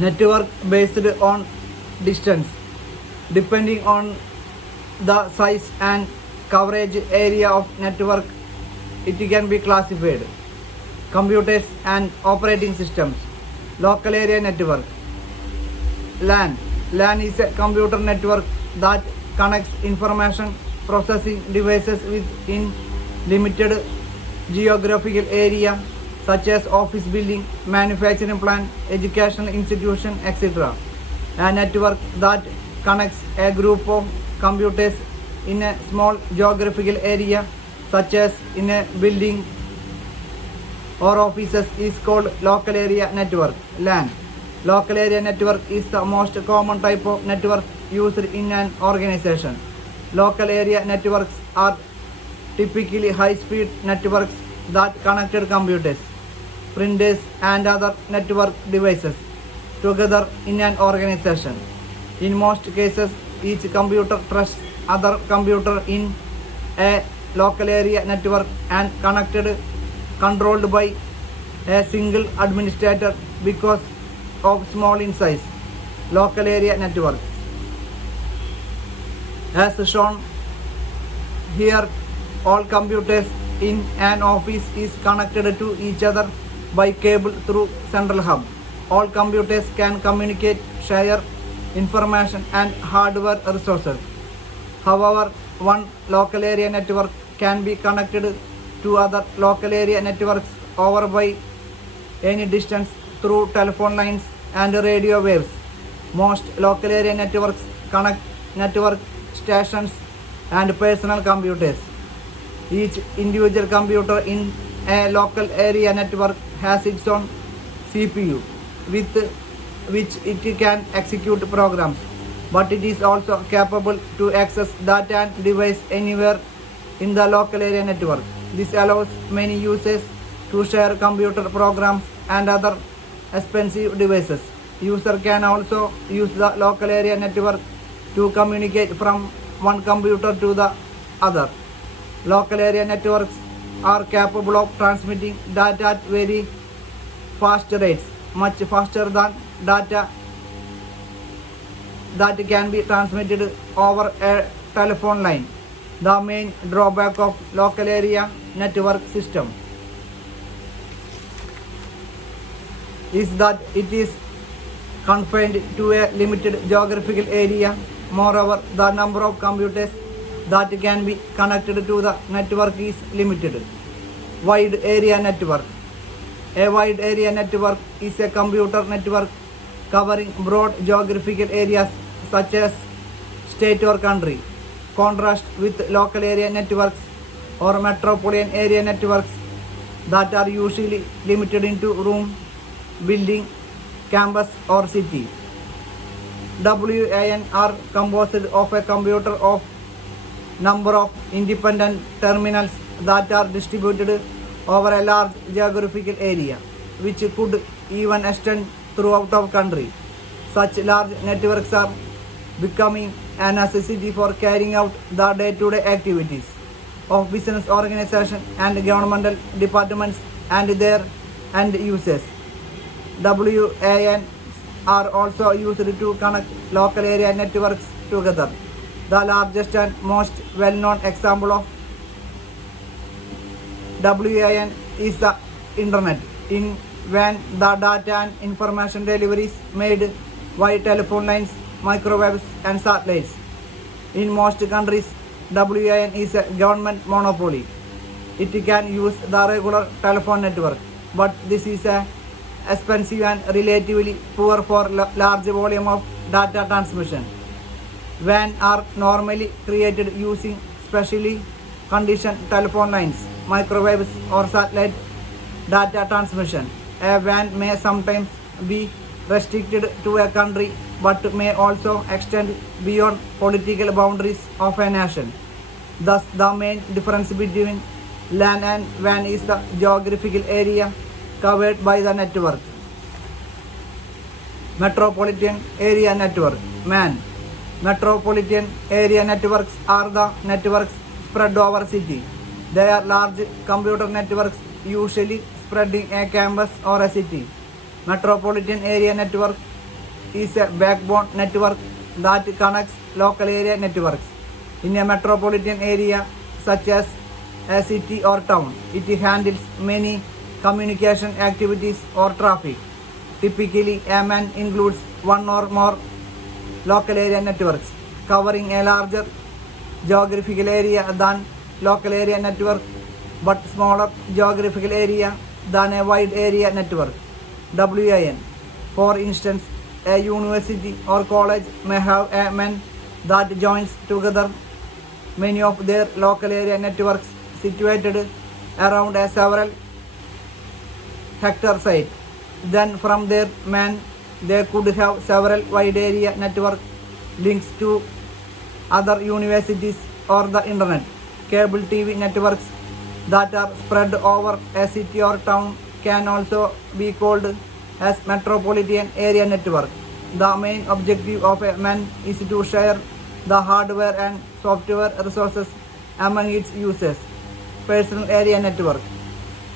Network based on distance. Depending on the size and coverage area of network, it can be classified. Computers and operating systems. Local area network. LAN. LAN is a computer network that connects information processing devices within limited geographical area such as office building, manufacturing plant, educational institution, etc. A network that connects a group of computers in a small geographical area such as in a building or offices is called local area network, LAN. Local area network is the most common type of network used in an organization. Local area networks are typically high-speed networks that connected computers, printers and other network devices together in an organization. In most cases, each computer trusts other computer in a local area network and controlled by a single administrator because of small in size. Local area network. As shown here, all computers in an office is connected to each other by cable through central hub. All computers can communicate, share information and hardware resources. However, one local area network can be connected to other local area networks over by any distance through telephone lines and radio waves. Most local area networks connect network stations and personal computers. Each individual computer in a local area network has its own CPU with which it can execute programs, but it is also capable to access data and device anywhere in the local area network. This allows many users to share computer programs and other expensive devices. User can also use the local area network to communicate from one computer to the other. Local area networks are capable of transmitting data at very fast rates, much faster than data that can be transmitted over a telephone line. The main drawback of local area network system is that it is confined to a limited geographical area. Moreover, the number of computers that can be connected to the network is limited. Wide area network. A wide area network is a computer network covering broad geographical areas such as state or country. Contrast with local area networks or metropolitan area networks that are usually limited into room, building, campus or city. WAN are composed of a computer of number of independent terminals that are distributed over a large geographical area, which could even extend throughout the country. Such large networks are becoming a necessity for carrying out the day-to-day activities of business organizations and governmental departments and their end users. WAN are also used to connect local area networks together. The largest and most well-known example of WAN is the Internet, in when the data and information delivery is made via telephone lines, microwaves and satellites. In most countries, WAN is a government monopoly. It can use the regular telephone network, but this is expensive and relatively poor for large volume of data transmission. WAN are normally created using specially conditioned telephone lines, microwaves or satellite data transmission. A WAN may sometimes be restricted to a country but may also extend beyond political boundaries of a nation. Thus, the main difference between LAN and WAN is the geographical area covered by the network. Metropolitan Area Network, MAN. Metropolitan area networks are the networks spread over city. They are large computer networks usually spreading a campus or a city. Metropolitan area network is a backbone network that connects local area networks. In a metropolitan area such as a city or town, it handles many communication activities or traffic. Typically, a MAN includes one or more local area networks covering a larger geographical area than local area network but smaller geographical area than a wide area network. WAN. For instance, a university or college may have a MAN that joins together many of their local area networks situated around a several hectare site. Then from their MAN they could have several wide area network links to other universities or the internet. Cable TV networks that are spread over a city or town can also be called as metropolitan area network. The main objective of a MAN is to share the hardware and software resources among its users. Personal area network.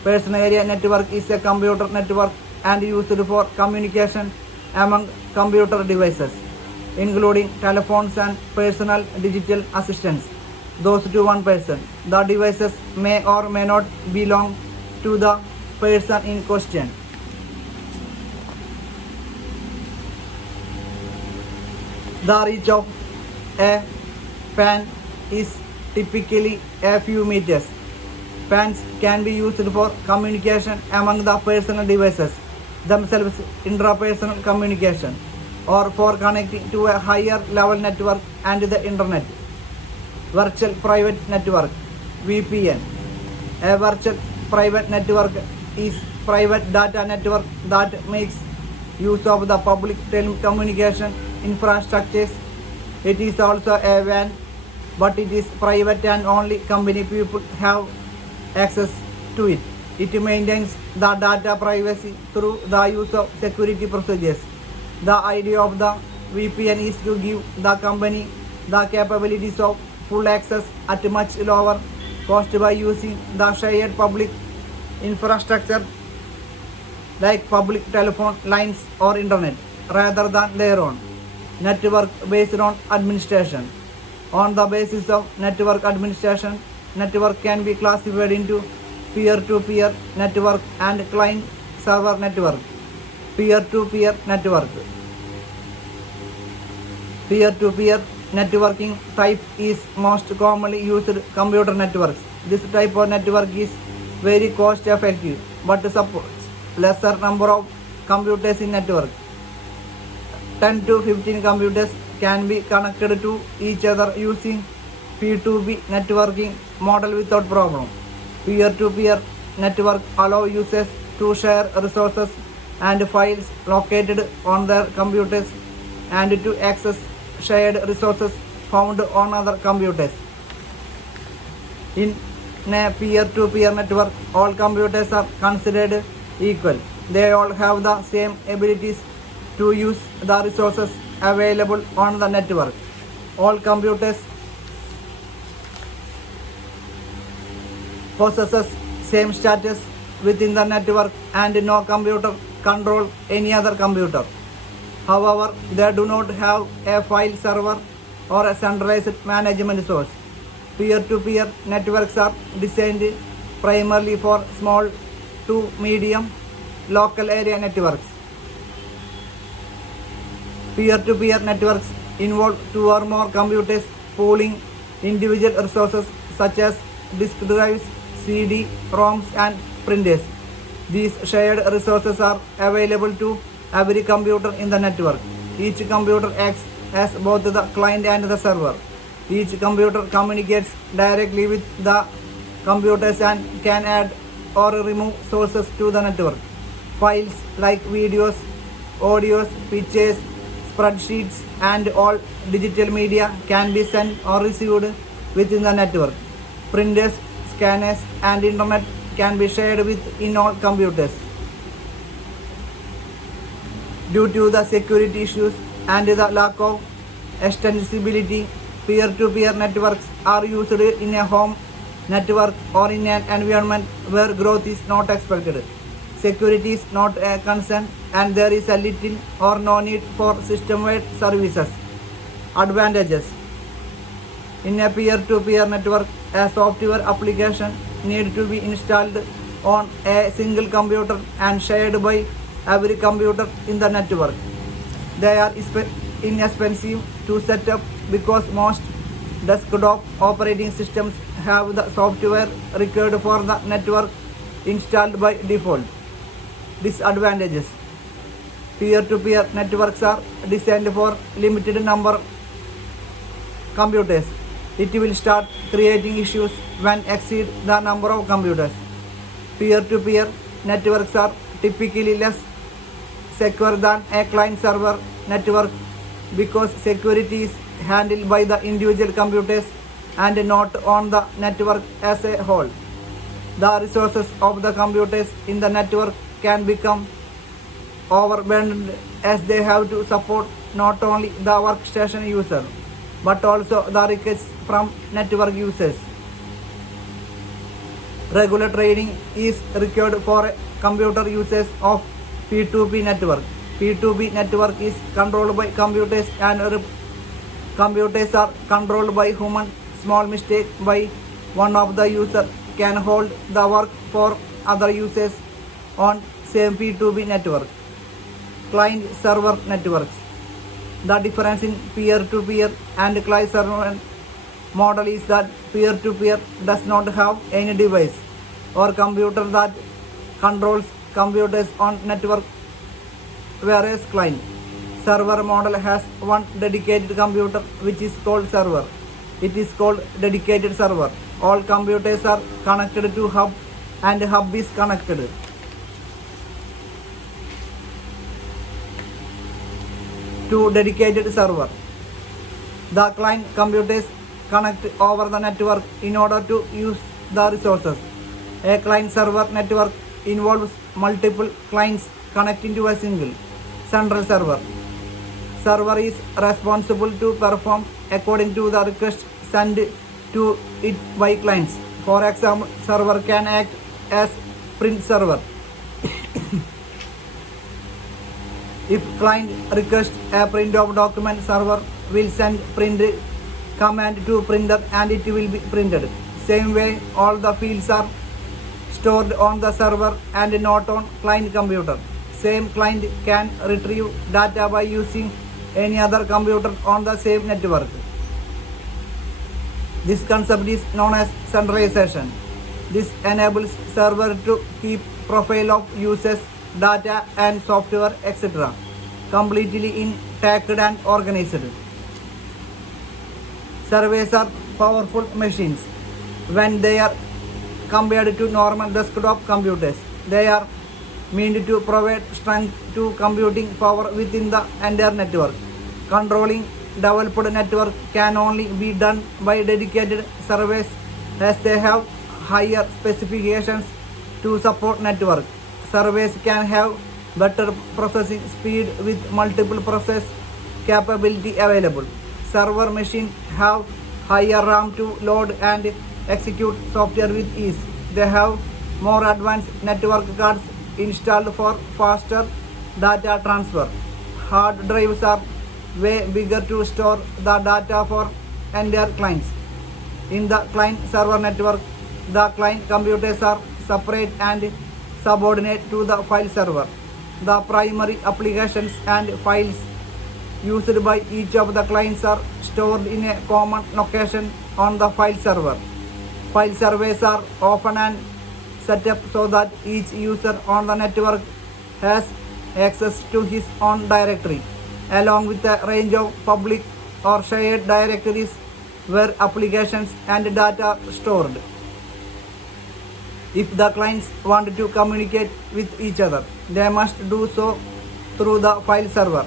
Personal area network is a computer network and used for communication among computer devices, including telephones and personal digital assistants, those to one person. The devices may or may not belong to the person in question. The reach of a PAN is typically a few meters. PANs can be used for communication among the personal devices themselves, intrapersonal communication, or for connecting to a higher level network and the internet. Virtual Private Network (VPN). A virtual private network is private data network that makes use of the public telecommunication infrastructures. It is also a WAN, but it is private and only company people have access to it. It maintains the data privacy through the use of security procedures. The idea of the VPN is to give the company the capabilities of full access at much lower cost by using the shared public infrastructure like public telephone lines or internet rather than their own. Network based on administration. On the basis of network administration, network can be classified into peer-to-peer network and client-server network. Peer-to-peer network. Peer-to-peer networking type is most commonly used computer networks. This type of network is very cost effective but supports lesser number of computers in network. 10 to 15 computers can be connected to each other using P2P networking model without problem. Peer-to-peer network allow users to share resources and files located on their computers and to access shared resources found on other computers. In a peer-to-peer network, all computers are considered equal. They all have the same abilities to use the resources available on the network. All computers possesses same status within the network and no computer control any other computer. However, they do not have a file server or a centralized management source. Peer-to-peer networks are designed primarily for small to medium local area networks. Peer-to-peer networks involve two or more computers pooling individual resources such as disk drives, CD, ROMs and printers. These shared resources are available to every computer in the network. Each computer acts as both the client and the server. Each computer communicates directly with the computers and can add or remove sources to the network. Files like videos, audios, pictures, spreadsheets and all digital media can be sent or received within the network. Printers, scanners and internet can be shared within all computers. Due to the security issues and the lack of extensibility, peer-to-peer networks are used in a home network or in an environment where growth is not expected. security is not a concern and there is a little or no need for system-wide services. Advantages. In a peer-to-peer network, a software application needs to be installed on a single computer and shared by every computer in the network. They are inexpensive to set up because most desktop operating systems have the software required for the network installed by default. Disadvantages. Peer-to-peer networks are designed for limited number of computers. It will start creating issues when exceed the number of computers. Peer-to-peer networks are typically less secure than a client-server network because security is handled by the individual computers and not on the network as a whole. The resources of the computers in the network can become overburdened as they have to support not only the workstation user but also the requests from network users. Regular training is required for computer users of P2P network. P2P network is controlled by computers and computers are controlled by human. Small mistake by one of the user can hold the work for other users on same P2P network. Client-server networks. The difference in peer-to-peer and client-server model is that peer-to-peer does not have any device or computer that controls computers on network, whereas client-server model has one dedicated computer which is called server. It is called dedicated server. All computers are connected to hub and hub is connected to dedicated server. The client computers connect over the network in order to use the resources. A client-server network involves multiple clients connecting to a single central server. Server is responsible to perform according to the request sent to it by clients. For example, server can act as print server. If client requests a print of document, server will send print command to printer and it will be printed. Same way, all the fields are stored on the server and not on client computer. Same client can retrieve data by using any other computer on the same network. This concept is known as centralization. This enables server to keep profile of users, data and software etc. completely intact and organized. Servers are powerful machines when they are compared to normal desktop computers. They are meant to provide strength to computing power within the entire network. Controlling developed network can only be done by dedicated servers as they have higher specifications to support network. Servers can have better processing speed with multiple process capability available. Server machines have higher RAM to load and execute software with ease. They have more advanced network cards installed for faster data transfer. Hard drives are way bigger to store the data for entire clients. In the client-server network, the client computers are separate and subordinate to the file server. The primary applications and files used by each of the clients are stored in a common location on the file server. File servers are often and set up so that each user on the network has access to his own directory, along with a range of public or shared directories where applications and data are stored. If the clients want to communicate with each other, they must do so through the file server.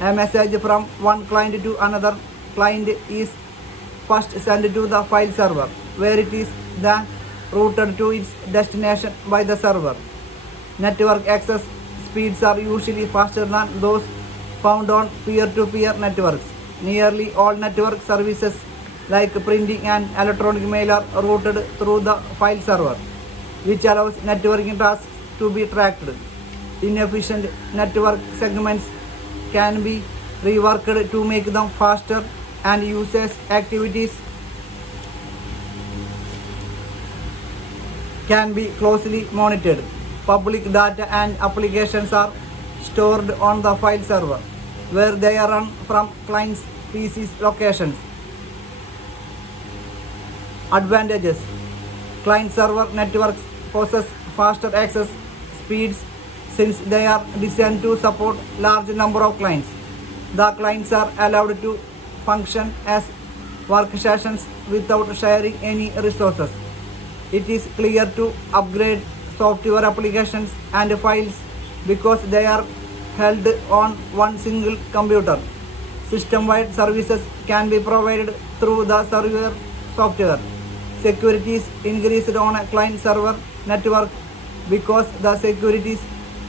A message from one client to another client is first sent to the file server, where it is then routed to its destination by the server. Network access speeds are usually faster than those found on peer-to-peer networks. Nearly all network services like printing and electronic mail are routed through the file server, which allows networking tasks to be tracked. Inefficient network segments can be reworked to make them faster, and users' activities can be closely monitored. Public data and applications are stored on the file server, where they are run from clients' PC's locations. Advantages: client-server networks possess faster access speeds since they are designed to support large number of clients. The clients are allowed to function as workstations without sharing any resources. It is clear to upgrade software applications and files because they are held on one single computer. System-wide services can be provided through the server software. Security is increased on a client-server network because the security is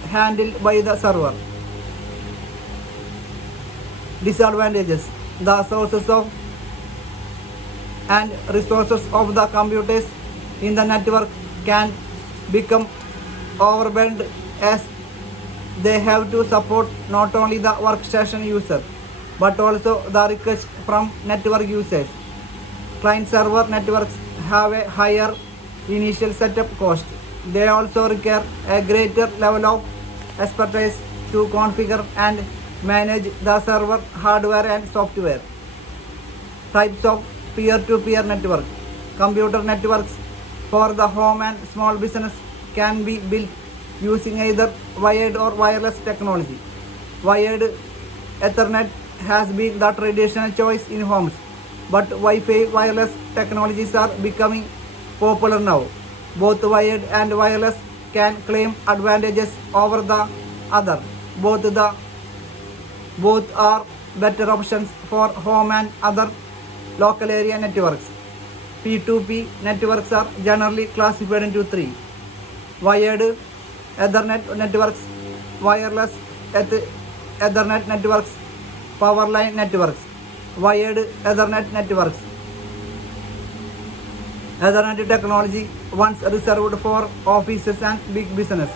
handled by the server. Disadvantages: the sources of and resources of the computers in the network can become overwhelmed as they have to support not only the workstation user but also the requests from network users. Client-server networks have a higher initial setup cost. They also require a greater level of expertise to configure and manage the server hardware and software. Types of peer-to-peer network. Computer networks for the home and small business can be built using either wired or wireless technology. Wired Ethernet has been the traditional choice in homes, but Wi-Fi wireless technologies are becoming popular now. Both wired and wireless can claim advantages over the other. Both are better options for home and other local area networks. P2P networks are generally classified into three: wired Ethernet networks, wireless Ethernet networks, power line networks. Wired Ethernet networks. Ethernet technology, once reserved for offices and big business,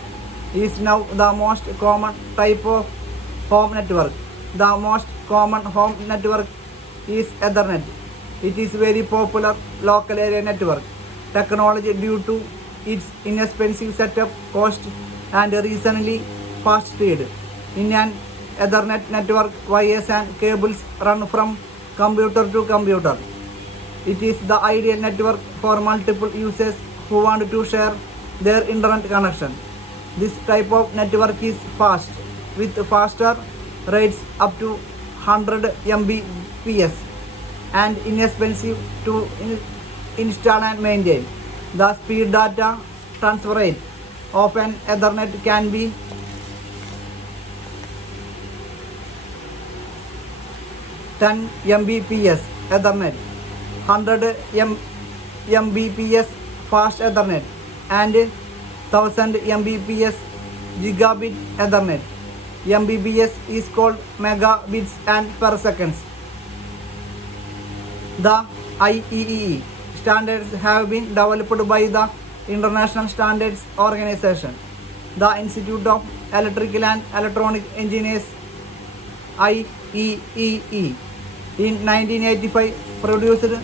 is now the most common type of home network. The most common home network is Ethernet. It is very popular local area network technology due to its inexpensive setup cost and reasonably fast speed. In an Ethernet network, wires and cables run from computer to computer. It is the ideal network for multiple users who want to share their internet connection. This type of network is fast, with faster rates up to 100 Mbps and inexpensive to install and maintain. The speed data transfer rate of an Ethernet can be 10 Mbps Ethernet, 100 Mbps fast Ethernet, and 1000 Mbps gigabit Ethernet. Mbps is called megabits and per seconds. The IEEE standards have been developed by the International Standards Organization. The Institute of Electrical and Electronic Engineers IEEE in 1985 produced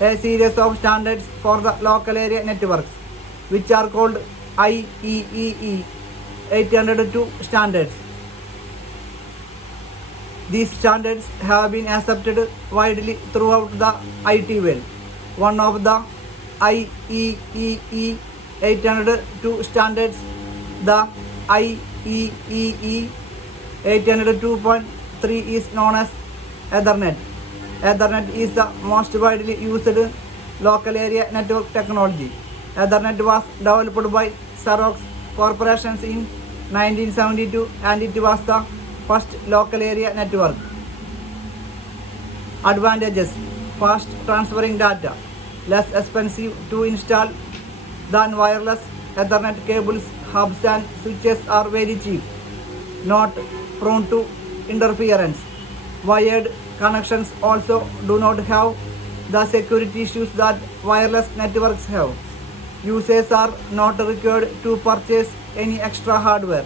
a series of standards for the local area networks, which are called IEEE 802 standards. These standards have been accepted widely throughout the IT world. One of the IEEE 802 standards, the IEEE 802.3, is known as Ethernet. Ethernet is the most widely used local area network technology. Ethernet was developed by Xerox Corporation in 1972 and it was the first local area network. Advantages: fast transferring data, less expensive to install than wireless Ethernet cables. Hubs and switches are very cheap, not prone to interference. Wired connections also do not have the security issues that wireless networks have. Users are not required to purchase any extra hardware.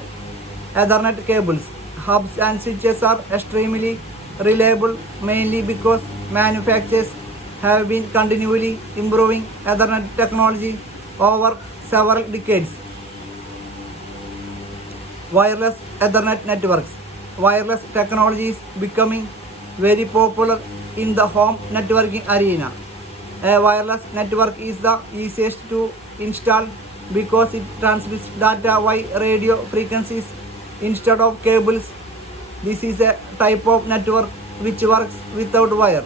Ethernet cables, hubs and switches are extremely reliable, mainly because manufacturers have been continually improving Ethernet technology over several decades. Wireless Ethernet networks. Wireless technology is becoming very popular in the home networking arena. A wireless network is the easiest to install because it transmits data via radio frequencies instead of cables. This is a type of network which works without wire.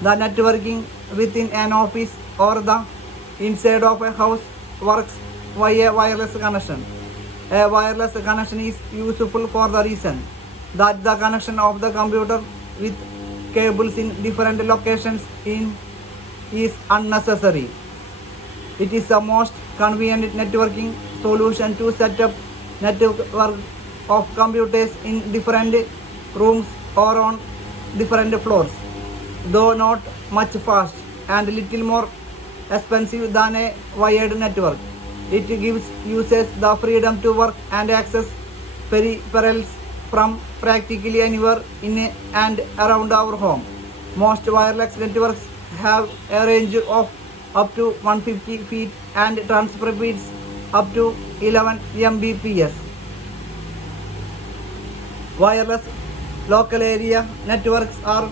The networking within an office or the inside of a house works via wireless connection. A wireless connection is useful for the reason that the connection of the computer with cables in different locations is unnecessary. It is the most convenient networking solution to set up network of computers in different rooms or on different floors, though not much fast and little more expensive than a wired network. It gives users the freedom to work and access peripherals from practically anywhere in and around our home. Most wireless networks have a range of up to 150 feet and transfer speeds up to 11 Mbps. Wireless local area networks are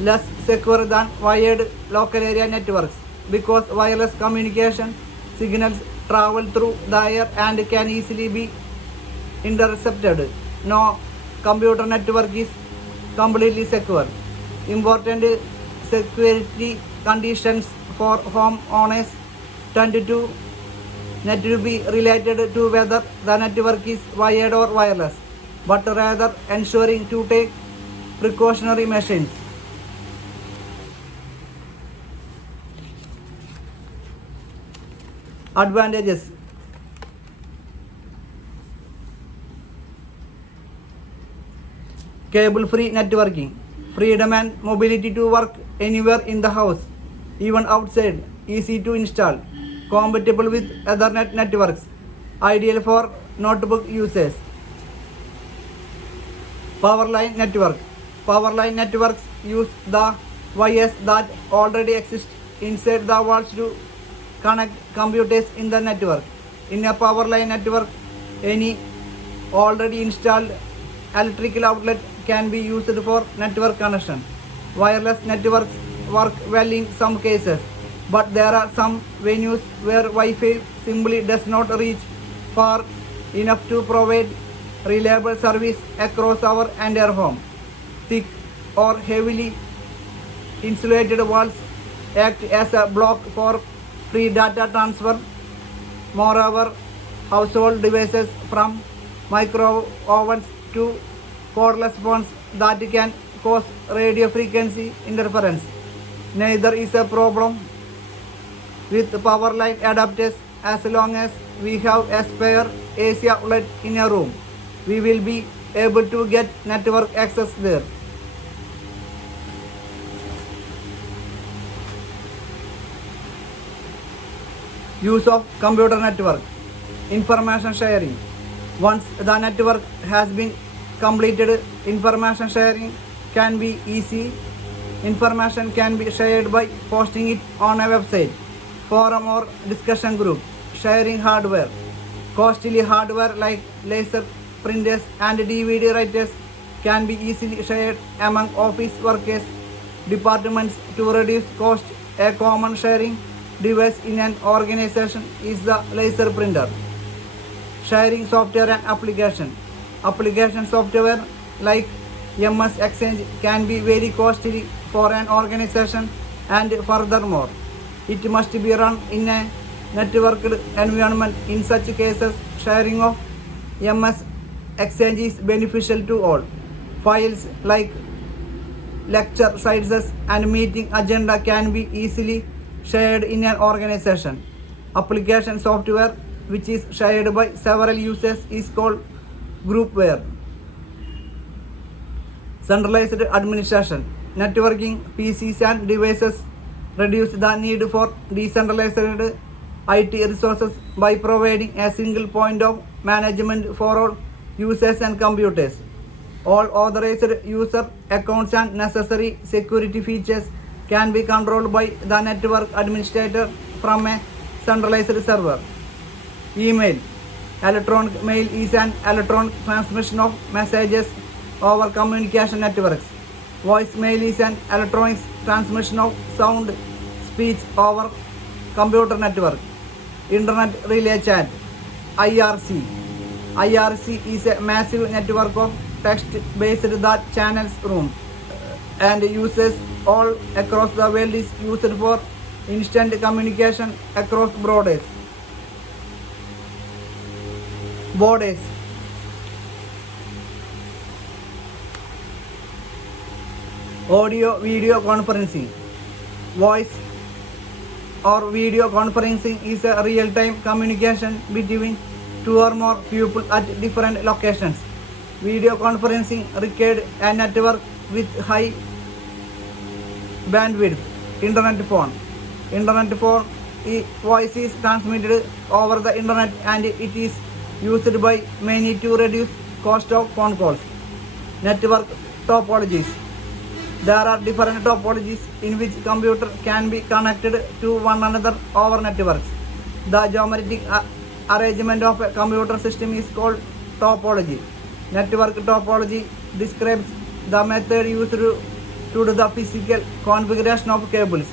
less secure than wired local area networks because wireless communication signals travel through the air and can easily be intercepted. No computer network is completely secure. Important security conditions for home owners tend to not to be related to whether the network is wired or wireless, but rather ensuring to take precautionary measures. Advantages. Cable-free networking, freedom and mobility to work anywhere in the house, even outside, easy to install, compatible with Ethernet networks, ideal for notebook users. Powerline network. Powerline networks use the wires that already exist inside the walls to connect computers in the network. In a powerline network, any already installed electrical outlet can be used for network connection. Wireless networks work well in some cases, but there are some venues where Wi-Fi simply does not reach far enough to provide reliable service across our entire home. Thick or heavily insulated walls act as a block for free data transfer. Moreover, household devices from micro ovens to cordless phones that can cause radio frequency interference. Neither is a problem with power line adapters. As long as we have a spare AC outlet in a room, we will be able to get network access there. Use of computer network. Information sharing. Once the network has been completed, information sharing can be easy. Information can be shared by posting it on a website, forum or discussion group. Sharing hardware. Costly hardware like laser printers and DVD writers can be easily shared among office workers, departments to reduce cost. A common sharing device in an organization is the laser printer. Sharing software and application. Application software like MS Exchange can be very costly for an organization, and furthermore, it must be run in a networked environment. In such cases, sharing of MS Exchange is beneficial to all. Files like lecture slides and meeting agenda can be easily shared in an organization. Application software which is shared by several users is called groupware. Centralized administration. Networking PCs and devices reduce the need for decentralized IT resources by providing a single point of management for all users and computers. All authorized user accounts and necessary security features can be controlled by the network administrator from a centralized server. Email. Electronic mail is an electronic transmission of messages over communication networks. Voicemail is an electronic transmission of sound speech over computer network. Internet Relay Chat (IRC). IRC is a massive network of text-based that channels rooms and uses all across the world is used for instant communication across borders. Audio video conferencing. Voice or video conferencing is a real-time communication between two or more people at different locations. Video conferencing required a network with high bandwidth. Internet phone. Internet phone voice is transmitted over the internet and it is used by many to reduce cost of phone calls. Network topologies. There are different topologies in which computer can be connected to one another over networks. The geometric arrangement of a computer system is called topology. Network topology describes the method used to do the physical configuration of cables,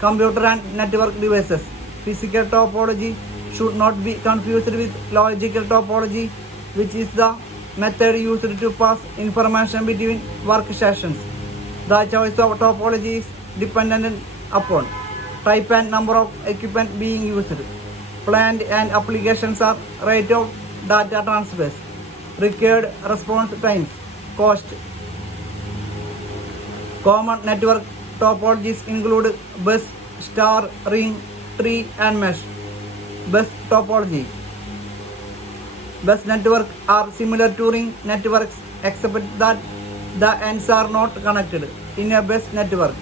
computer and network devices. Physical topology should not be confused with logical topology, which is the method used to pass information between workstations. The choice of topology is dependent upon type and number of equipment being used. Planned and applications are rate of data transfers, required response times, cost. Common network topologies include bus, star, ring, tree and mesh. Bus topology. Bus networks are similar to ring networks except that the ends are not connected. In a bus network,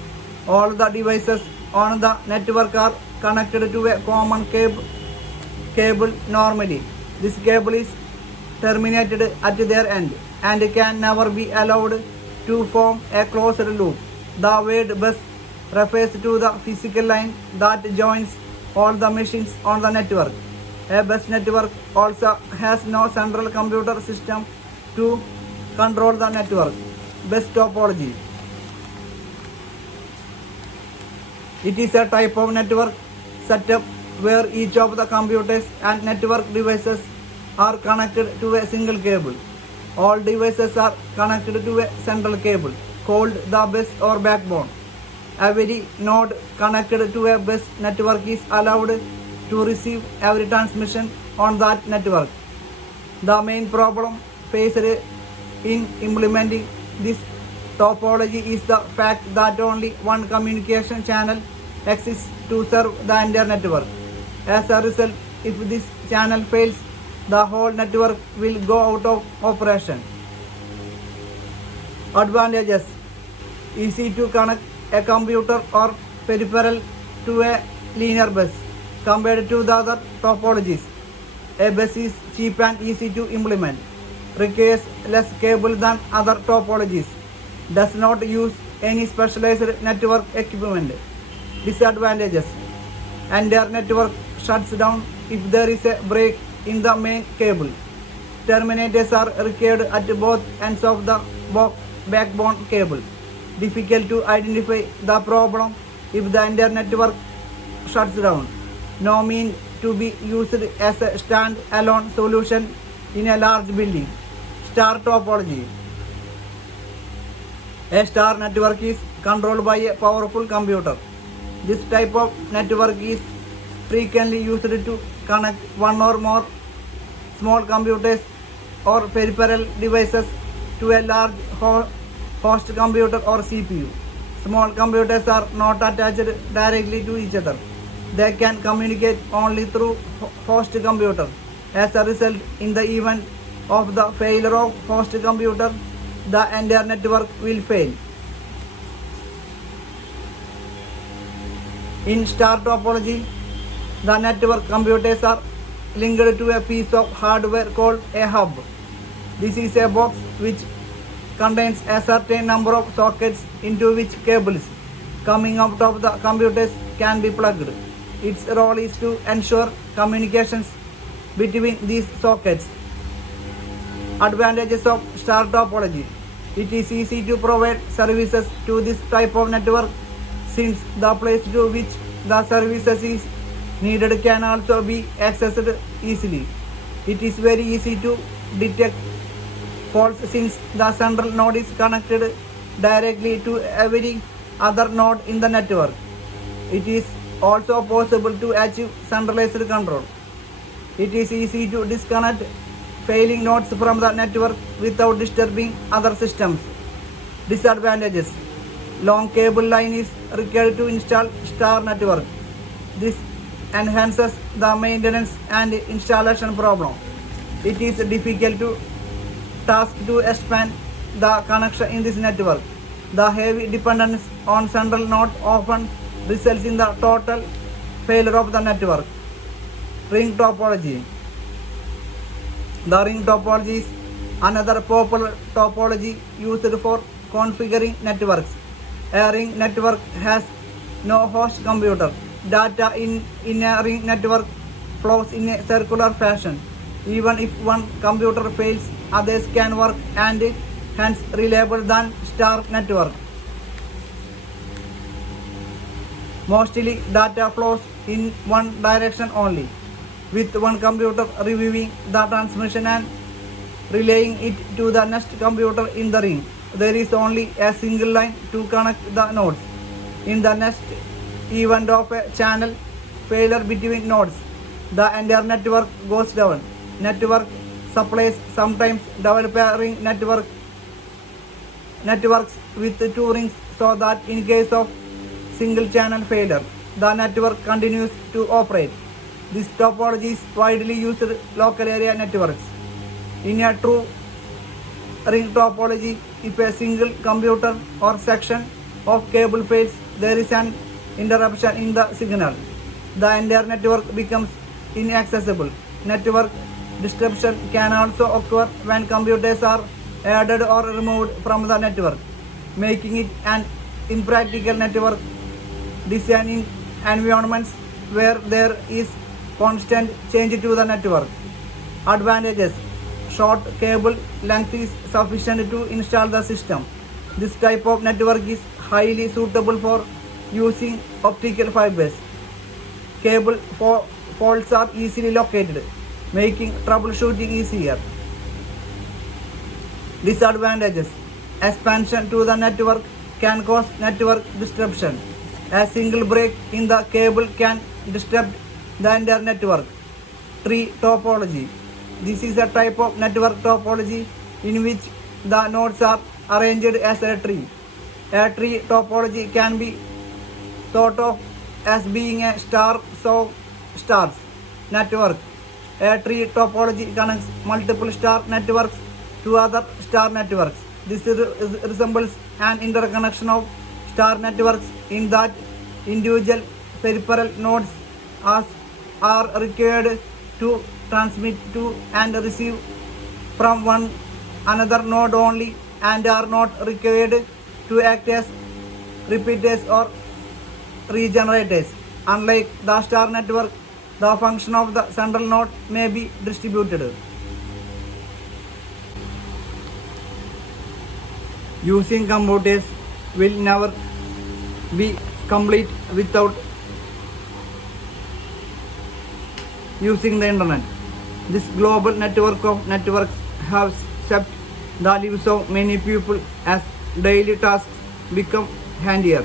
all the devices on the network are connected to a common cable normally. This cable is terminated at their end and can never be allowed to form a closed loop. The word bus refers to the physical line that joins all the machines on the network. A bus network also has no central computer system to control the network. Bus topology. It is a type of network setup where each of the computers and network devices are connected to a single cable. All devices are connected to a central cable called the bus or backbone. Every node connected to a bus network is allowed to receive every transmission on that network. The main problem faced in implementing this topology is the fact that only one communication channel exists to serve the entire network. As a result, if this channel fails, the whole network will go out of operation. Advantages. Easy to connect a computer or peripheral to a linear bus compared to the other topologies. A bus is cheap and easy to implement, requires less cable than other topologies, does not use any specialized network equipment. Disadvantages. Entire network shuts down if there is a break in the main cable. Terminators are required at both ends of the backbone cable. Difficult to identify the problem if the entire network shuts down. No mean to be used as a stand-alone solution in a large building. Star topology. A star network is controlled by a powerful computer. This type of network is frequently used to connect one or more small computers or peripheral devices to a large host computer or CPU. Small computers are not attached directly to each other. They can communicate only through host computer. As a result, in the event of the failure of host computer, the entire network will fail. In star topology, The network computers are linked to a piece of hardware called a hub. This is a box which contains a certain number of sockets into which cables coming out of the computers can be plugged. Its role is to ensure communications between these sockets. Advantages of star topology. It is easy to provide services to this type of network since the place to which the services is needed can also be accessed easily. It is very easy to detect faults since the central node is connected directly to every other node in the network. It is also possible to achieve centralized control. It is easy to disconnect failing nodes from the network without disturbing other systems. Disadvantages. Long cable line is required to install star network. This enhances the maintenance and installation problem. It is difficult to task to expand the connection in this network. The heavy dependence on central node often results in the total failure of the network. Ring topology. The ring topology is another popular topology used for configuring networks. A ring network has no host computer. Data in a ring network flows in a circular fashion. Even if one computer fails, others can work and hence reliable than star network. Mostly data flows in one direction only, with one computer reviewing the transmission and relaying it to the next computer in the ring. There is only a single line to connect the nodes. In the next event of a channel failure between nodes, the entire network goes down. Network suppliers sometimes develop a ring networks with two rings so that in case of single channel failure, the network continues to operate. This topology is widely used in local area networks. In a true ring topology, if a single computer or section of cable fails, there is an interruption in the signal. The entire network becomes inaccessible. Network disruption can also occur when computers are added or removed from the network, making it an impractical network design in environments where there is constant change to the network. Advantages. Short cable length is sufficient to install the system. This type of network is highly suitable for using optical fibers. Cable faults are easily located, making troubleshooting easier. Disadvantages. Expansion to the network can cause network disruption. A single break in the cable can disrupt the entire network. Tree topology. This is a type of network topology in which the nodes are arranged as a tree. A tree topology can be thought of as being a star of stars network. A tree topology connects multiple star networks to other star networks. This resembles an interconnection of star networks in that individual peripheral nodes are required to transmit to and receive from one another node only and are not required to act as repeaters or regenerators. Unlike the star network, the function of the central node may be distributed. Using computers will never be complete without using the internet. This global network of networks has shaped the lives of many people as daily tasks become handier,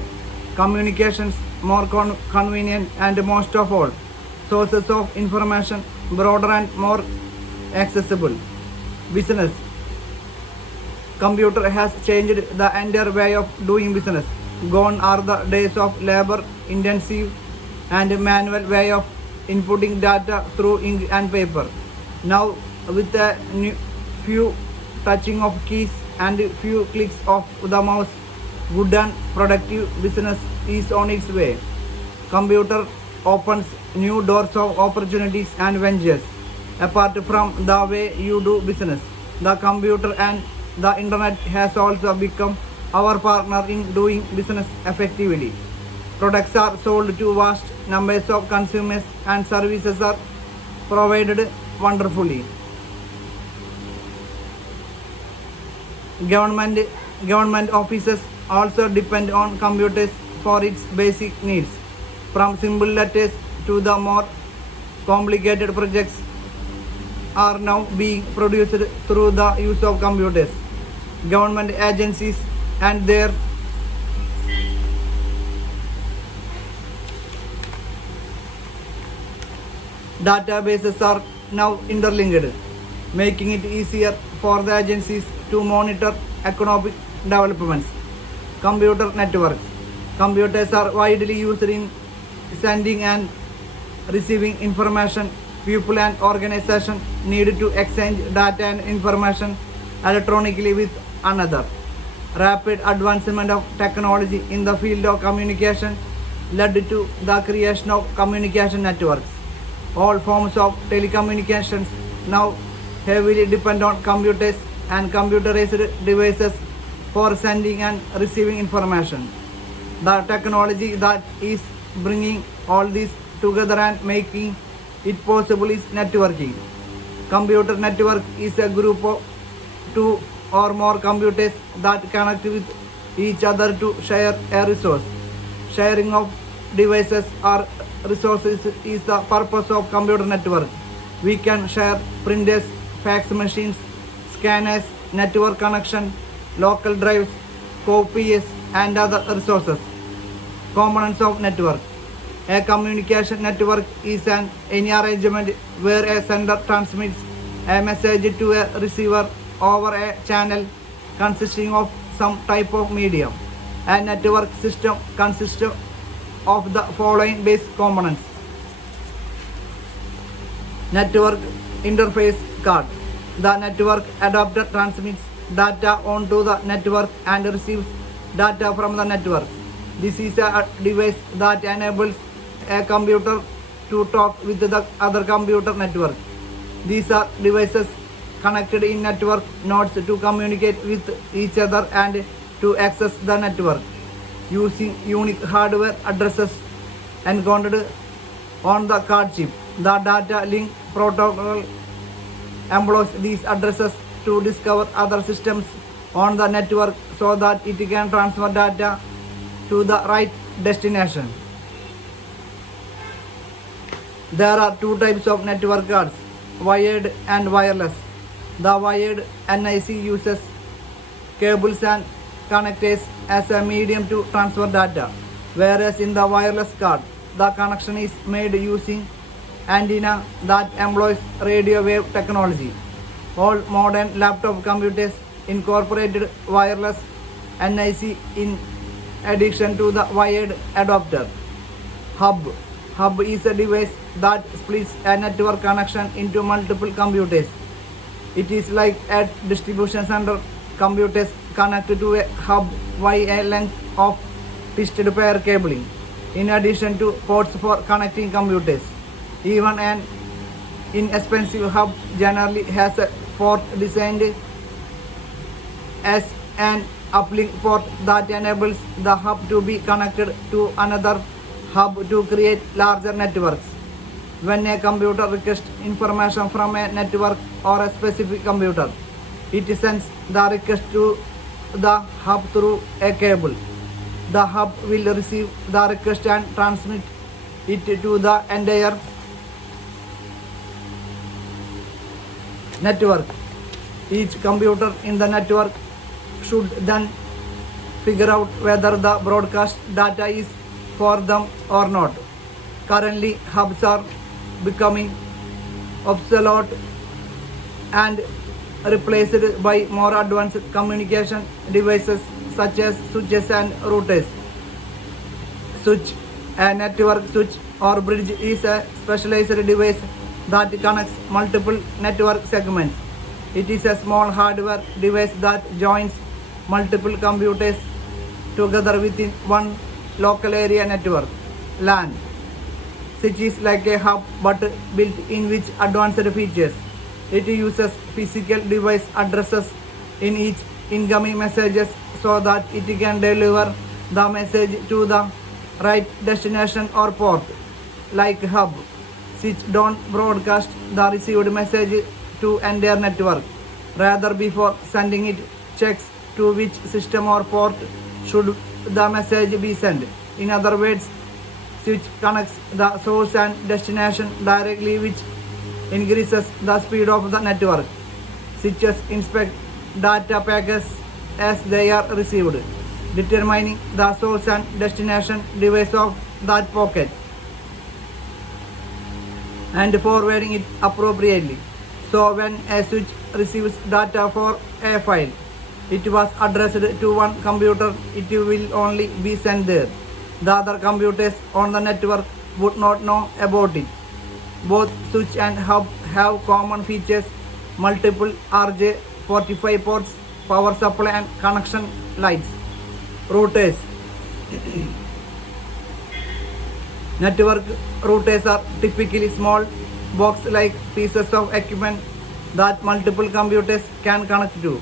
communications more convenient, and most of all, sources of information broader and more accessible. Business. Computer has changed the entire way of doing business. Gone are the days of labor-intensive and manual way of inputting data through ink and paper. Now, with a few touching of keys and few clicks of the mouse, good and productive business is on its way. Computer opens new doors of opportunities and ventures. Apart from the way you do business, the computer and the internet has also become our partner in doing business effectively. Products are sold to vast numbers of consumers and services are provided wonderfully. Government offices also depend on computers for its basic needs. From simple letters to the more complicated projects are now being produced through the use of computers. Government agencies and their databases are now interlinked, making it easier for the agencies to monitor economic developments. Computer networks. Computers are widely used in sending and receiving information. People and organizations need to exchange data and information electronically with another. Rapid advancement of technology in the field of communication led to the creation of communication networks. All forms of telecommunications now heavily depend on computers and computerized devices for sending and receiving information. The technology that is bringing all this together and making it possible is networking. Computer network is a group of two or more computers that connect with each other to share a resource. Sharing of devices or resources is the purpose of computer network. We can share printers, fax machines, scanners, network connection, local drives, copies and other resources. Components of network. A communication network is any arrangement where a sender transmits a message to a receiver over a channel consisting of some type of medium. A network system consists of the following basic components. Network interface card. The network adapter transmits data onto the network and receives data from the network. This is a device that enables a computer to talk with the other computer network. These are devices connected in network nodes to communicate with each other and to access the network using unique hardware addresses encoded on the card chip. The data link protocol employs these addresses to discover other systems on the network so that it can transfer data to the right destination. There are two types of network cards, wired and wireless. The wired NIC uses cables and connectors as a medium to transfer data, whereas in the wireless card, the connection is made using antenna that employs radio wave technology. All modern laptop computers incorporated wireless NIC in addition to the wired adapter. Hub. Hub is a device that splits a network connection into multiple computers. It is like a distribution center. Computers connect to a hub via a length of twisted pair cabling, in addition to ports for connecting computers. Even an inexpensive hub generally has a port designed as an uplink port that enables the hub to be connected to another hub to create larger networks. When a computer requests information from a network or a specific computer, it sends the request to the hub through a cable. The hub will receive the request and transmit it to the entire network. Each computer in the network should then figure out whether the broadcast data is for them or not. Currently, hubs are becoming obsolete and replaced by more advanced communication devices such as switches and routers. Switch. A network switch or bridge is a specialized device that connects multiple network segments. It is a small hardware device that joins multiple computers together within one local area network. LAN. Switch is like a hub but built in with advanced features. It uses physical device addresses in each incoming messages so that it can deliver the message to the right destination or port. Like hub, switch don't broadcast the received message to entire network. Rather, before sending it, checks to which system or port should the message be sent. In other words, switch connects the source and destination directly, which increases the speed of the network. Switches inspect data packets as they are received, determining the source and destination device of that packet and forwarding it appropriately. So when a switch receives data for a file, it was addressed to one computer, it will only be sent there. The other computers on the network would not know about it. Both switch and hub have common features: multiple RJ45 ports, power supply and connection lights. Routers. Network routers are typically small box-like pieces of equipment that multiple computers can connect to.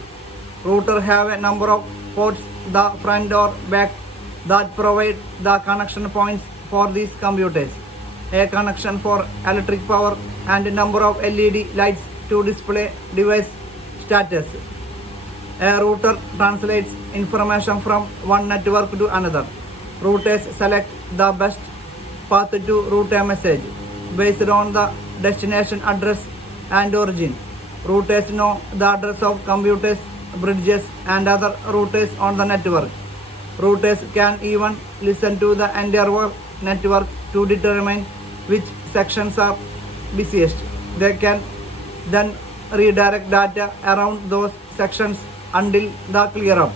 Routers have a number of ports, the front or back, that provide the connection points for these computers. A connection for electric power and a number of LED lights to display device status. A router translates information from one network to another. Routers select the best path to route a message based on the destination address and origin. Routers know the address of computers, bridges and other routers on the network. Routers can even listen to the entire network to determine which sections are busiest. They can then redirect data around those sections until the clear up.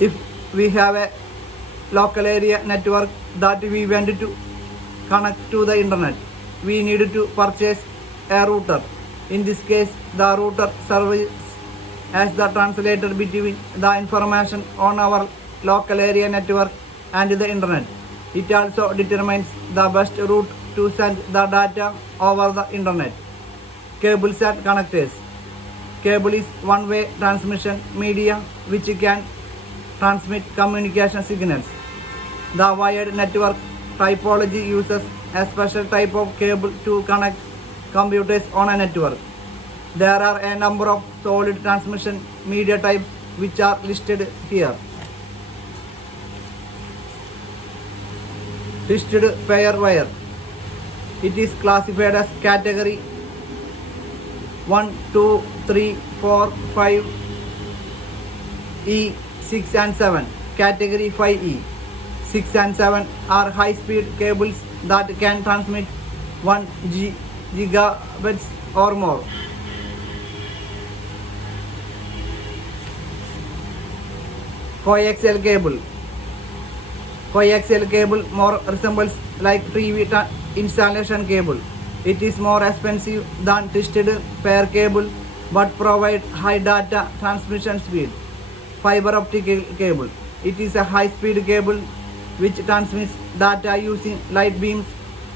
If we have a local area network that we want to connect to the internet, we need to purchase a router. In this case, the router serves as the translator between the information on our local area network and the internet. It also determines the best route to send the data over the internet. Cables and connectors. Cable is one-way transmission media which can transmit communication signals. The wired network typology uses a special type of cable to connect computers on a network. There are a number of solid transmission media types which are listed here. Twisted pair wire. It is classified as category 1, 2, 3, 4, 5, E, 6 and 7. Category 5E. 6 and 7 are high-speed cables that can transmit 1 gigabits or more. Coaxial cable. Coaxial cable more resembles like TV installation cable. It is more expensive than twisted pair cable but provides high data transmission speed. Fiber optic cable. It is a high-speed cable which transmits data using light beams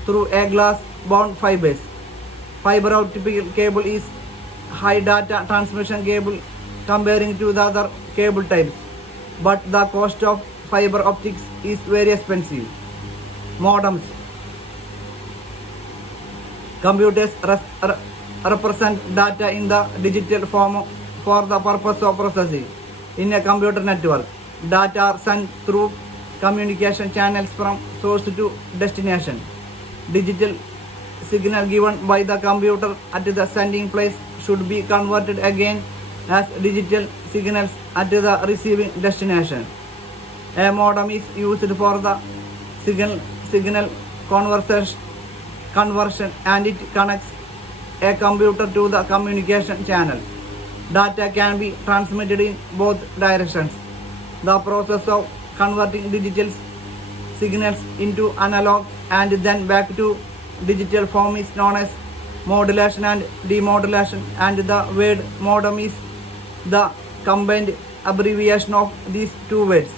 through a glass-bound fibers. Fiber optic cable is high data transmission cable comparing to the other cable types, but the cost of fiber optics is very expensive. Modems. Computers represent data in the digital form for the purpose of processing. In a computer network, data are sent through communication channels from source to destination. Digital signal given by the computer at the sending place should be converted again as digital signals at the receiving destination. A modem is used for the signal conversion and it connects a computer to the communication channel. Data can be transmitted in both directions. The process of converting digital signals into analog and then back to digital form is known as modulation and demodulation, and the word modem is the combined abbreviation of these two words.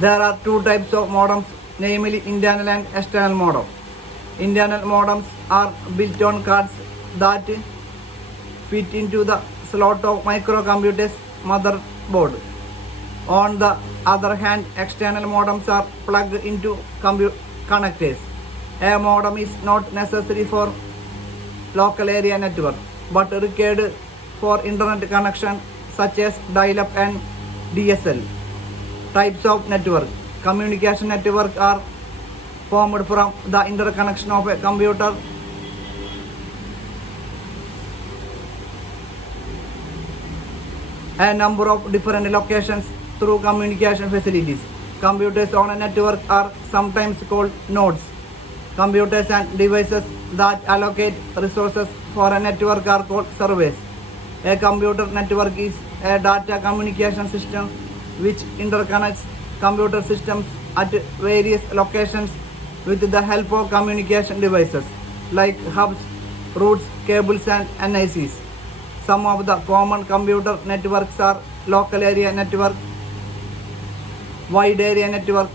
There are two types of modems, namely internal and external modem. Internal modems are built-on cards that fit into the slot of microcomputer's motherboard. On the other hand, external modems are plugged into connectors. A modem is not necessary for local area network, but required for internet connection such as dial-up and DSL. Types of network. Communication network are formed from the interconnection of a computer a number of different locations through communication facilities. Computers on a network are sometimes called nodes. Computers and devices that allocate resources for a network are called servers. A computer network is a data communication system which interconnects computer systems at various locations with the help of communication devices like hubs, routers, cables and NICs. Some of the common computer networks are local area network, wide area network,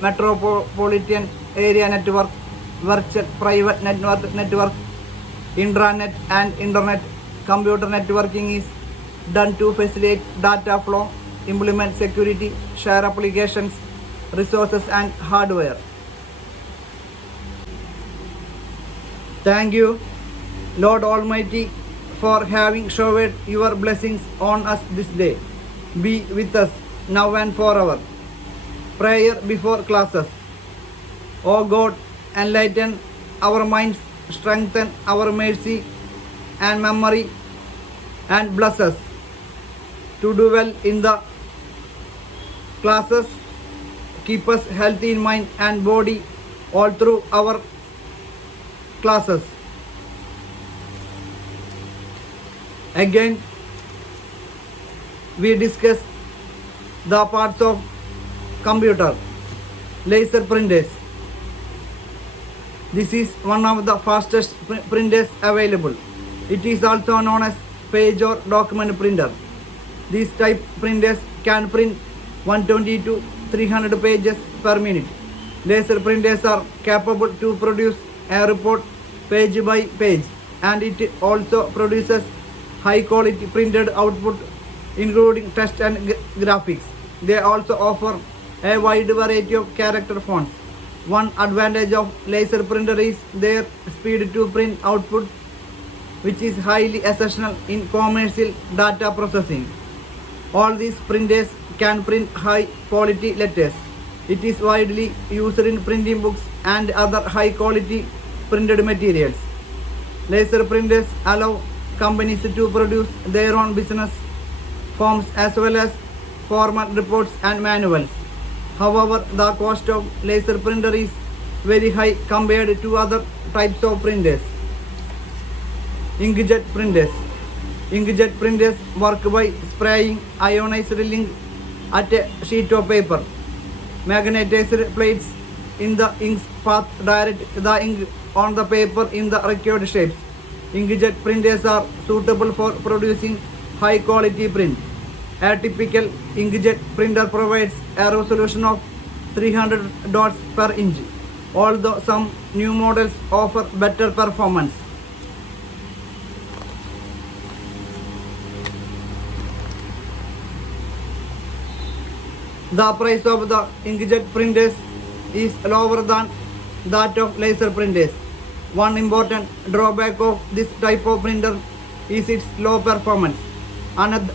metropolitan area network, virtual private network, intranet and internet. Computer networking is done to facilitate data flow, implement security, share applications, resources and hardware. Thank you, Lord Almighty, for having showered your blessings on us this day. Be with us now and forever. Prayer before classes. O God, enlighten our minds, strengthen our mercy and memory, and bless us to do well in the classes. Keep us healthy in mind and body all through our classes. Again, we discuss the parts of computer. Laser printers. This is one of the fastest printers available. It is also known as page or document printer. These type printers can print 120 to 300 pages per minute. Laser printers are capable to produce a report page by page, and it also produces high quality printed output including text and graphics. They also offer a wide variety of character fonts. One advantage of laser printer is their speed to print output, which is highly essential in commercial data processing. All these printers can print high quality letters. It is widely used in printing books and other high quality printed materials. Laser printers allow companies to produce their own business forms as well as formal reports and manuals. However, the cost of laser printer is very high compared to other types of printers. Inkjet printers. Inkjet printers work by spraying ionized ink at a sheet of paper. Magnetized plates in the ink's path direct the ink on the paper in the required shapes. Inkjet printers are suitable for producing high quality print. A typical inkjet printer provides a resolution of 300 dots per inch, although some new models offer better performance. The price of the inkjet printers is lower than that of laser printers. One important drawback of this type of printer is its low performance. Another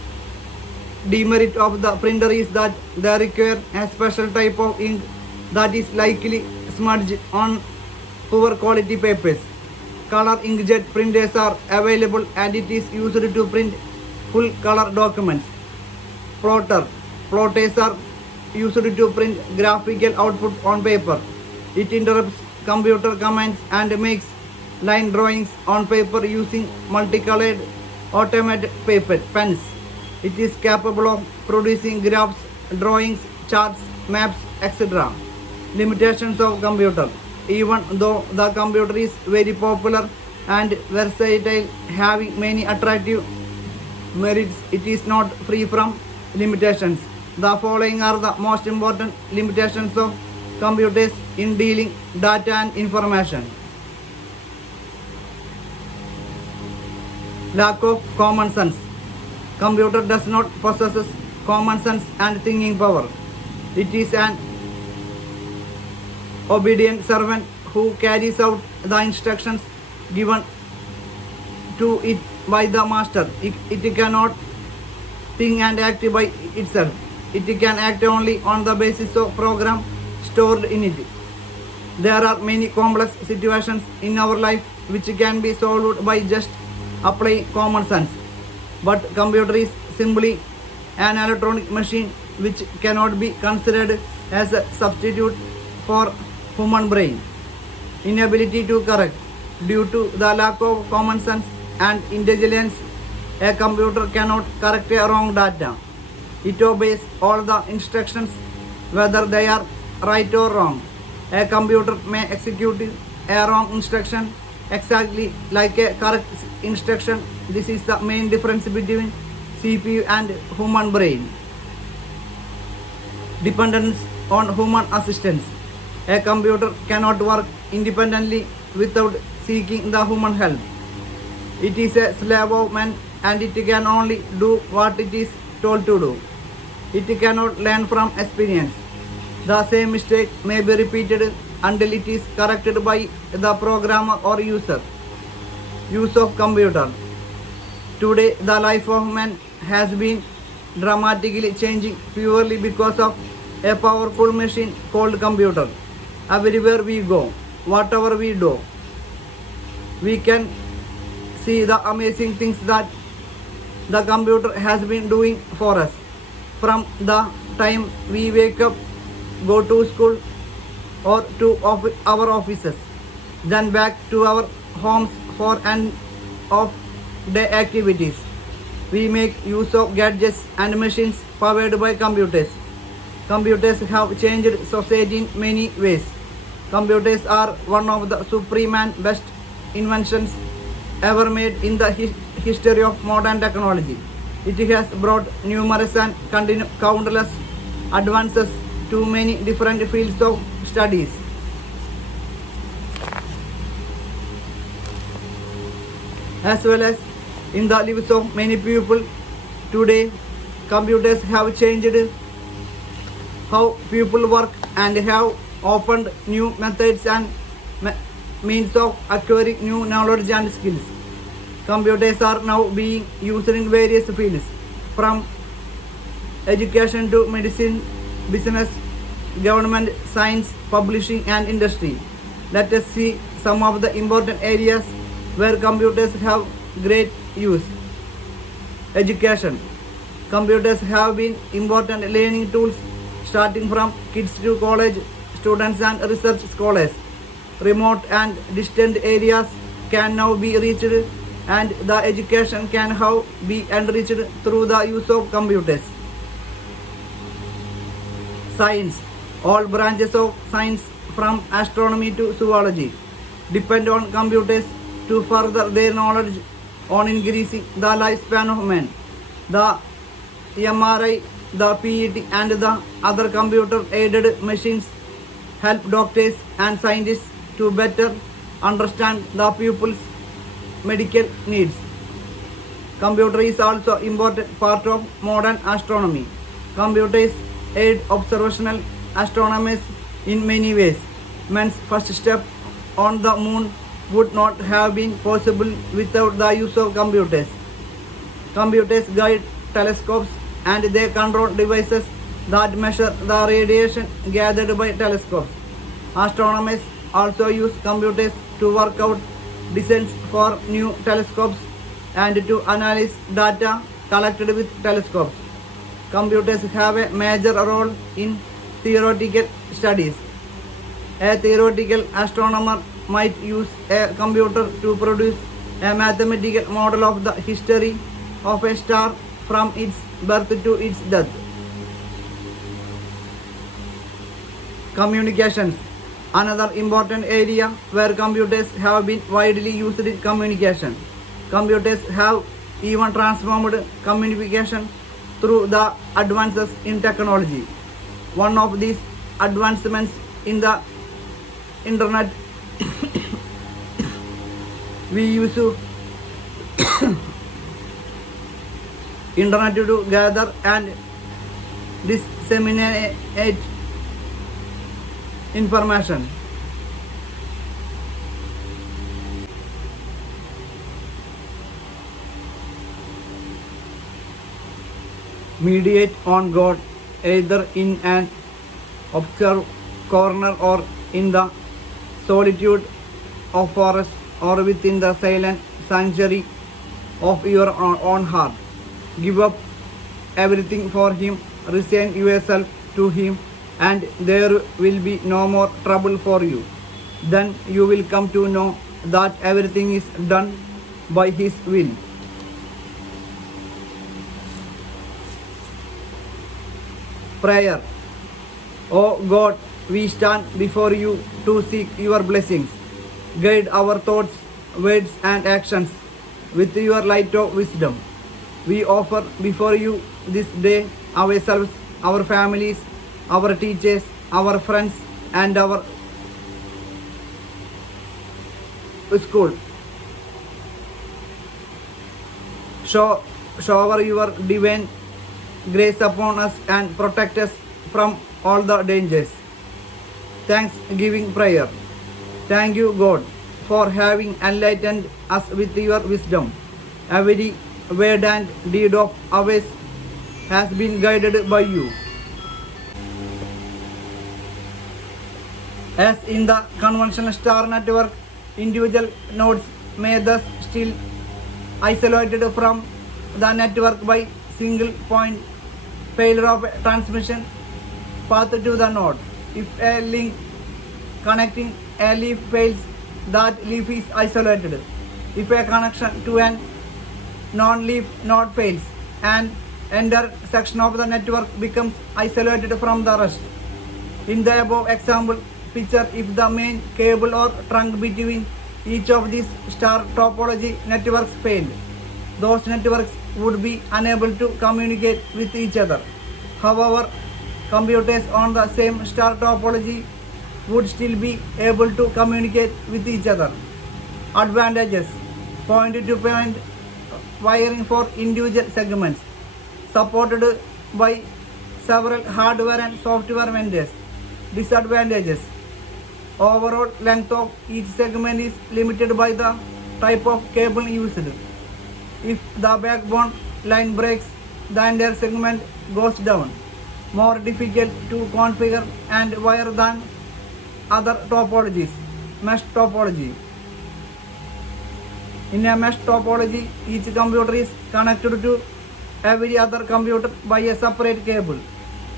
demerit of the printer is that they require a special type of ink that is likely smudged on poor quality papers. Color inkjet printers are available and it is used to print full color documents. Plotters are used to print graphical output on paper. It interrupts computer commands and makes line drawings on paper using multicolored automated paper pens. It is capable of producing graphs, drawings, charts, maps, etc. Limitations of computer. Even though the computer is very popular and versatile, having many attractive merits, it is not free from limitations. The following are the most important limitations of computers in dealing data and information. Lack of common sense. Computer does not possess common sense and thinking power. It is an obedient servant who carries out the instructions given to it by the master. It cannot think and act by itself. It can act only on the basis of program stored in it. There are many complex situations in our life which can be solved by just applying common sense. But computer is simply an electronic machine which cannot be considered as a substitute for human brain. Inability to correct. Due to the lack of common sense and intelligence, a computer cannot correct a wrong data. It obeys all the instructions whether they are right or wrong. A computer may execute a wrong instruction exactly like a correct instruction. This is the main difference between CPU and human brain. Dependence on human assistance. A computer cannot work independently without seeking the human help. It is a slave of man and it can only do what it is told to do. It cannot learn from experience. The same mistake may be repeated until it is corrected by the programmer or user. Use of computer. Today the life of man has been dramatically changing purely because of a powerful machine called computer. Everywhere we go, whatever we do, we can see the amazing things that the computer has been doing for us. From the time we wake up, go to school or to our offices, then back to our homes for end of day activities. We make use of gadgets and machines powered by computers. Computers have changed society in many ways. Computers are one of the supreme and best inventions ever made in the history of modern technology. It has brought numerous and countless advances to many different fields of studies. As well as in the lives of many people today, computers have changed how people work and have opened new methods and means of acquiring new knowledge and skills. Computers are now being used in various fields, from education to medicine, business, government, science, publishing and industry. Let us see some of the important areas where computers have great use. Education. Computers have been important learning tools starting from kids to college students and research scholars. Remote and distant areas can now be reached and the education can now be enriched through the use of computers. Science. All branches of science from astronomy to zoology depend on computers to further their knowledge on increasing the lifespan of man. The MRI, the PET and the other computer-aided machines help doctors and scientists to better understand the people's medical needs. Computer is also an important part of modern astronomy. Computers aid observational astronomers in many ways. Man's first step on the moon would not have been possible without the use of computers. Computers guide telescopes and they control devices that measure the radiation gathered by telescopes. Astronomers also use computers to work out designs for new telescopes and to analyze data collected with telescopes. Computers have a major role in theoretical studies. A theoretical astronomer might use a computer to produce a mathematical model of the history of a star from its birth to its death. Communications. Another important area where computers have been widely used in communication. Computers have even transformed communication through the advances in technology. One of these advancements in the internet we use internet to gather and disseminate information. Mediate on God either in an obscure corner or in the solitude of forest or within the silent sanctuary of your own heart. Give up everything for Him, resign yourself to Him, and there will be no more trouble for you. Then you will come to know that everything is done by His will. Prayer. O God, we stand before you to seek your blessings. Guide our thoughts, words, and actions with your light of wisdom. We offer before you this day ourselves, our families, our teachers, our friends, and our school. Shower your divine grace upon us and protect us from all the dangers. Thanksgiving prayer. Thank you, God, for having enlightened us with your wisdom. Every word and deed of ours has been guided by you. As in the conventional star network, individual nodes may thus still isolated from the network by single point failure of transmission path to the node. If a link connecting a leaf fails, that leaf is isolated. If a connection to an non-leaf node fails, an entire section of the network becomes isolated from the rest. In the above example picture, if the main cable or trunk between each of these star topology networks failed, those networks would be unable to communicate with each other. However, computers on the same star topology would still be able to communicate with each other. Advantages: point-to-point wiring for individual segments, supported by several hardware and software vendors. Disadvantages: overall length of each segment is limited by the type of cable used. If the backbone line breaks, the entire segment goes down. More difficult to configure and wire than other topologies. Mesh topology. In a mesh topology, each computer is connected to every other computer by a separate cable.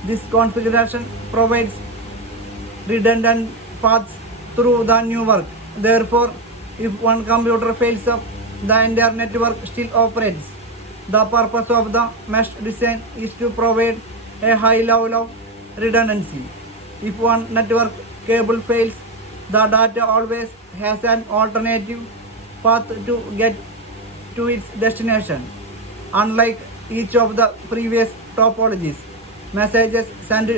This configuration provides redundant paths through the network. Therefore, if one computer fails up, the entire network still operates. The purpose of the mesh design is to provide a high level of redundancy. If one network cable fails, the data always has an alternative path to get to its destination. Unlike each of the previous topologies, messages sent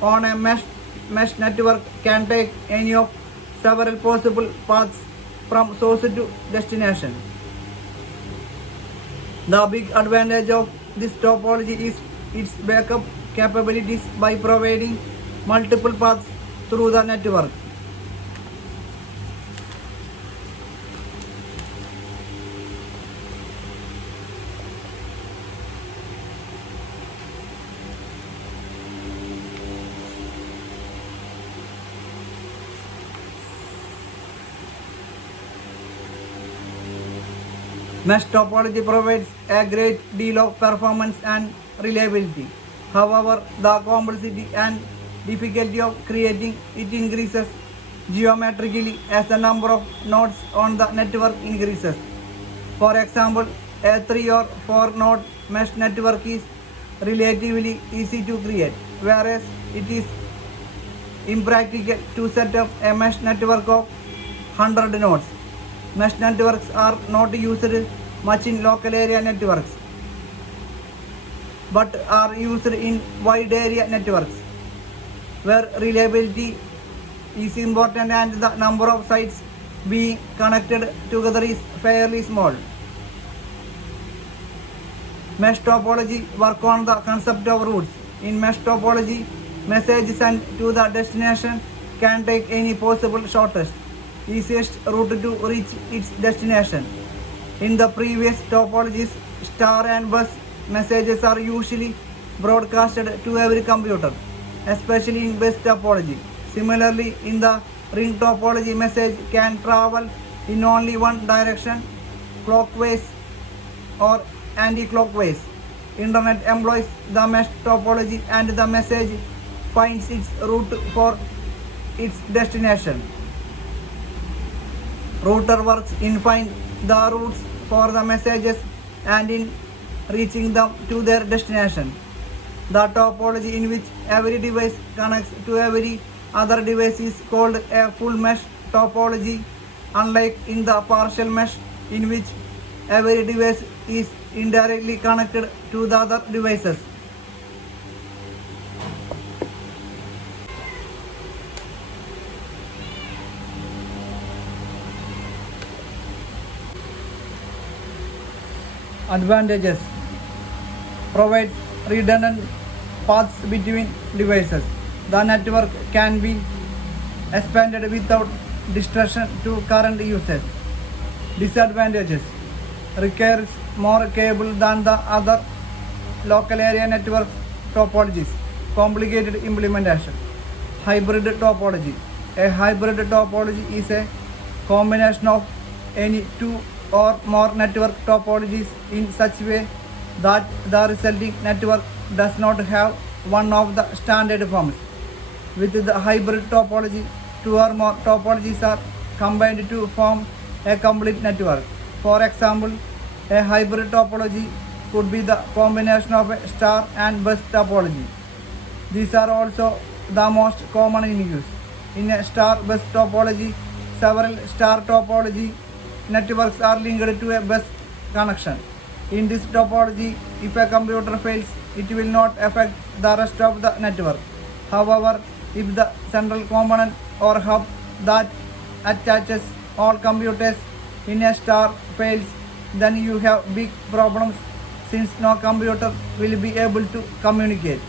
on a mesh network can take any of several possible paths from source to destination. The big advantage of this topology is its backup capabilities by providing multiple paths through the network. Mesh topology provides a great deal of performance and reliability. However, the complexity and difficulty of creating it increases geometrically as the number of nodes on the network increases. For example, a 3 or 4 node mesh network is relatively easy to create, whereas it is impractical to set up a mesh network of 100 nodes. Mesh networks are not used much in local area networks. but are used in wide area networks where reliability is important and the number of sites being connected together is fairly small. Mesh topology work on the concept of routes. In mesh topology, message sent to the destination can take any possible shortest, easiest route to reach its destination. In the previous topologies, star and bus messages are usually broadcasted to every computer, especially in bus topology. Similarly, in the ring topology, message can travel in only one direction, clockwise or anti-clockwise. Internet employs the mesh topology and the message finds its route for its destination. Router works in find the routes for the messages and in reaching them to their destination. The topology in which every device connects to every other device is called a full mesh topology, unlike in the partial mesh in which every device is indirectly connected to the other devices. Advantages: provides redundant paths between devices. The network can be expanded without disruption to current users. Disadvantages: requires more cable than the other local area network topologies. Complicated implementation. Hybrid topology. A hybrid topology is a combination of any two or more network topologies in such way that the resulting network does not have one of the standard forms. With the hybrid topology, two or more topologies are combined to form a complete network. For example, a hybrid topology could be the combination of a star and bus topology. These are also the most common in use. In a star-bus topology, several star topology networks are linked to a bus connection. In this topology, if a computer fails, it will not affect the rest of the network. However, if the central component or hub that attaches all computers in a star fails, then you have big problems since no computer will be able to communicate.